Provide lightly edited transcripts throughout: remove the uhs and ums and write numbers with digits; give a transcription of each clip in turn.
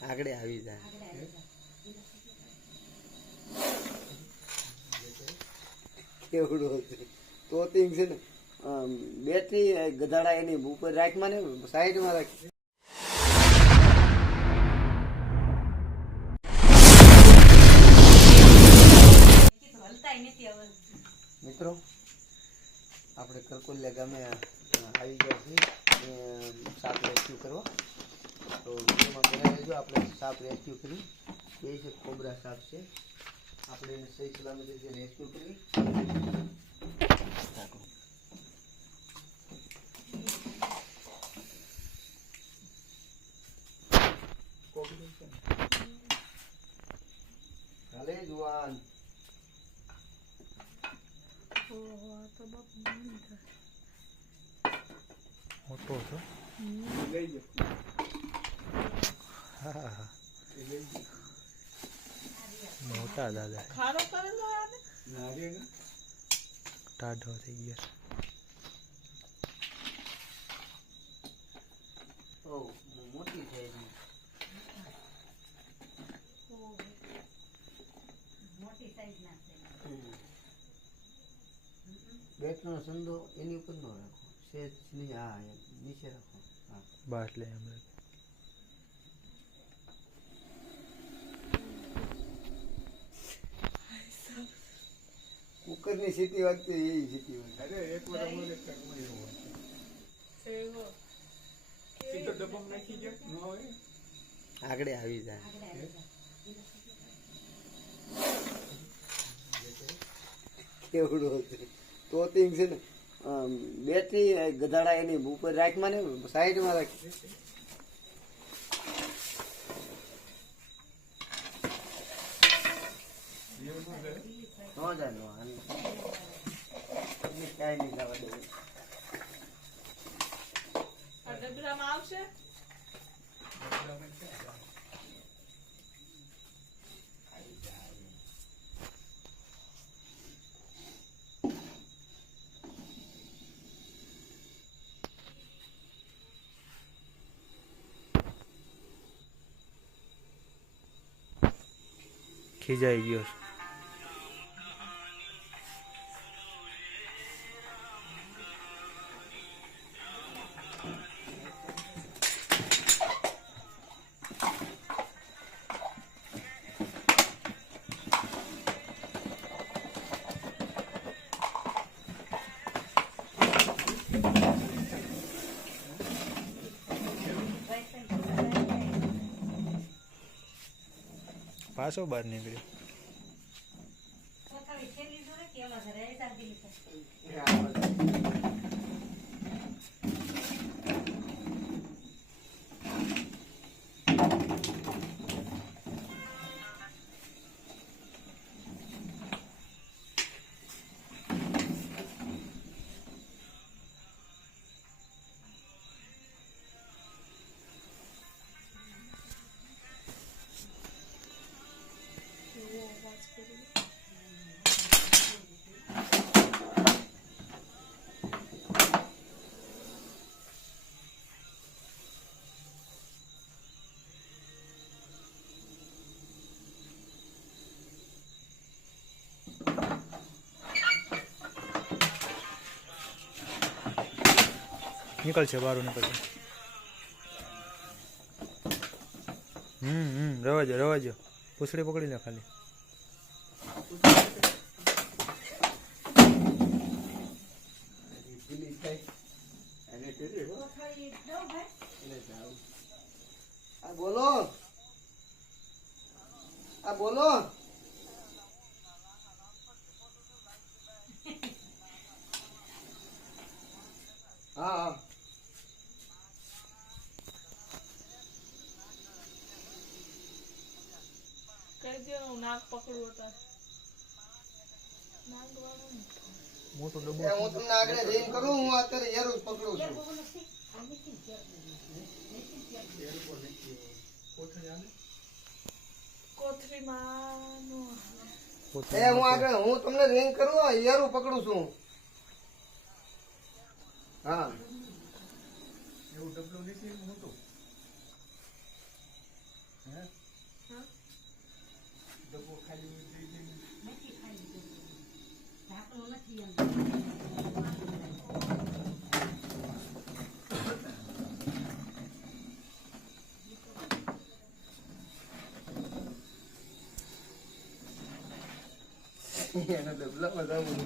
આગળ આવી જાય કેવડું હતું તો તીંગ છે ને બેટરી ગધાડા એની ઉપર રાખમાં ને સાઈડમાં રાખી મિત્રો આપણે કરકોલિયા ગામે આવી ગયા છીએ સાપ રેસ્ક્યુ કરવા તો વિડીયોમાં બના રહેજો આપણે સાપ રેસ્ક્યુ કરી બે છે કોબરા સાપ છે આપણે એને સહી સલામત રીતે રેસ્ક્યુ કરી હાલે જુવાન મોટો હતો મોટા દાદા ટાઢો થઈ ગયો મોટી થઈ બેટનો સંદો એની ઉપર ન રાખો સેજ હા નીચે રાખો હા બસ લે એમ કુકરની સીટી વાગતી એવી સીટી વાગતી અરે એક વાર અમારે કર્મ એવો હતો સીધો ડબ્બો નાખી ગયો ન હોય આગળ આવી જાય કેવડું હતું તો તીંગ છે ને બેટરી ગધાડા એની ઉપર રાખમાં ને સાઈડમાં રાખી નો જાય નો ક્યાંય નહીં જવા દેવું આવશે ખીજાઈ ગયો પાછો બહાર નીકળ્યો નીકળશે બારું નીકળશે રવાજો પૂછડી પકડી લે ખાલી બોલો આ બોલો હા હા નાક પકડવું હતા મોટો ડબ્બો હું તમને આગળ રિંગ કરું હું અત્યારે યાર પકડું છું કોથળીમાં હું આગળ હું તમને રિંગ કરું યાર પકડું છું હા એવું ડબલું નથી મોટું હે એના ડબલામાં જવું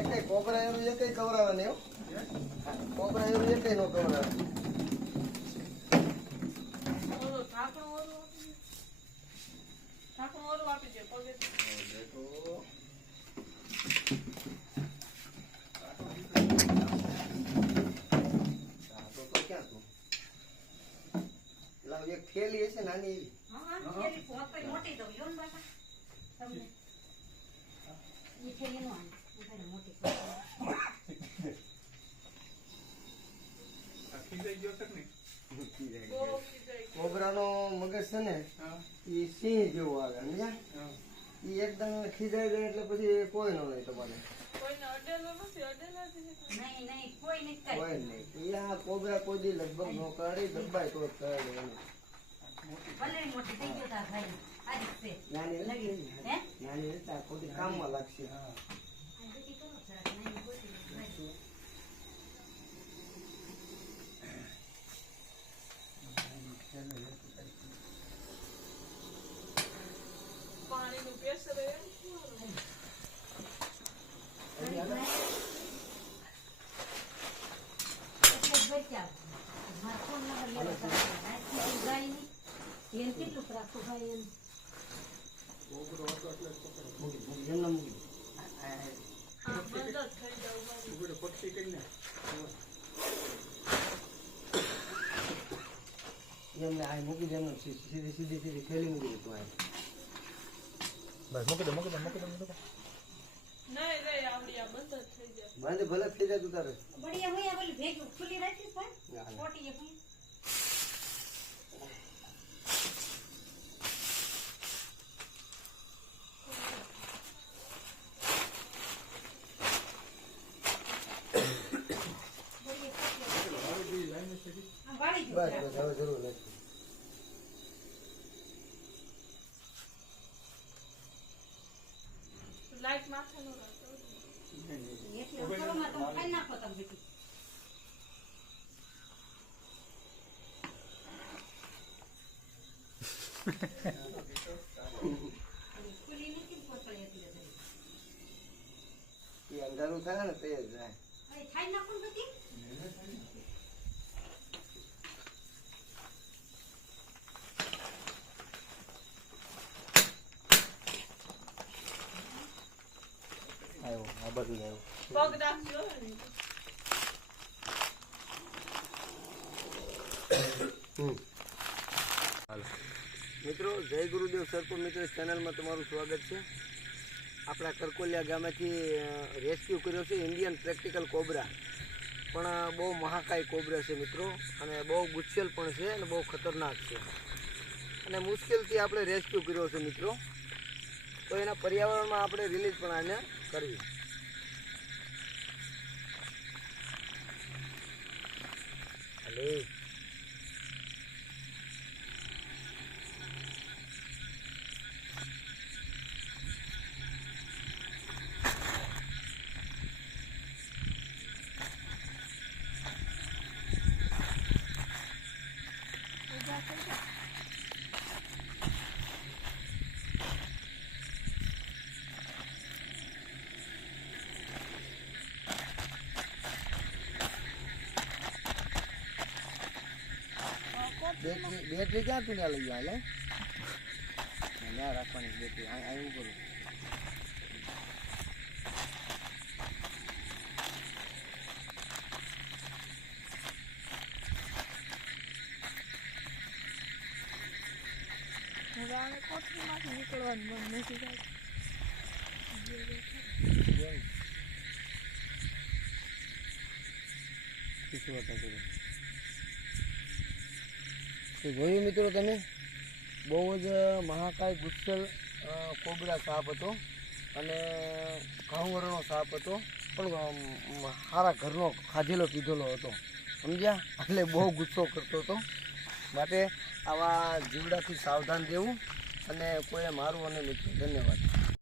એકે કોબરા એનું એકે કવરાવે ને એવું કોબરા એનું એકે નો કવરાવે ઓલો ઢાંકણું ઓલું આપી દે. ઢાંકણું ઓલું આપી દે પગે. તો ક્યાં તું લાવ એક થેલી હશે નાની એવી આ ખીજાઈ ગયો છે કે નહીં? બહુ ખીજાઈ ગયો. કોબરાનો મગજ છે ને હા, એ સિંહ જેવું આવે સમજ્યા હા. એ એકદમ ખીજાઈ જાય એટલે પછી કોઈ ન નહીં તમારે કોઈને અડેલો નથી, અડેલા જ નથી. કોઈ નહીં એ આ કોબરા કોઈ દી લગભગ નો કાઢી દબાય તો જ કાઢે એને નાની નથી નાની નથી આ કોઈ દી કામમાં લાગશે પાણીનું પ્રેશર એમ કેવું? એમને મૂકી આ બંધ જ થઈ જાવ મારી. ઉભી રહો, પક્ષી કરીને. એમને આ મૂકી દે એમને સીધી સીધી સીધી થેલી મૂકી દે તું આ બસ મૂકી દો મૂકી દો મૂકી દો મૂકી દો નહીં નહીં આવડી આ બંધ જ થઈ જાય. બાંધે ભલે થઈ જાય તું તારે બસ બસ હવે જરૂર નથી લાઈટ માથે નો રાખો. એ અંધારું થાય ને તે જ જાય આવ્યો આ બાજુ જ આવ્યો પગ રાખજો ને. મિત્રો જય ગુરુદેવ સરપુર મિત્ર ચેનલમાં તમારું સ્વાગત છે આપણા કરકોલિયા ગામેથી રેસ્ક્યુ કર્યો છે ઇન્ડિયન પ્રેક્ટિકલ કોબરા પણ બહુ મહાકાય કોબરા છે મિત્રો અને બહુ ગુસ્સેલ પણ છે અને બહુ ખતરનાક છે અને મુશ્કેલથી આપણે રેસ્ક્યુ કર્યો છે મિત્રો તો એના પર્યાવરણમાં આપણે રિલીઝ પણ આને કરવી હલે બેટરી ક્યાં તું લઈ ગયા લે ના રાખવાની બેટરી અહીં કરું હવે આને કોઠડીમાંથી નીકળવાનું મન નથી થતું. તો જોયું મિત્રો તમે બહુ જ મહાકાય ગુસ્સેલ કોબરા સાપ હતો અને ઘઉંવરણો સાપ હતો પણ સારા ઘરનો ખાધેલો પીધેલો હતો સમજ્યા એટલે બહુ ગુસ્સો કરતો હતો માટે આવા જીવડાથી સાવધાન રહેવું અને કોઈએ મારું અને મિત્રો ધન્યવાદ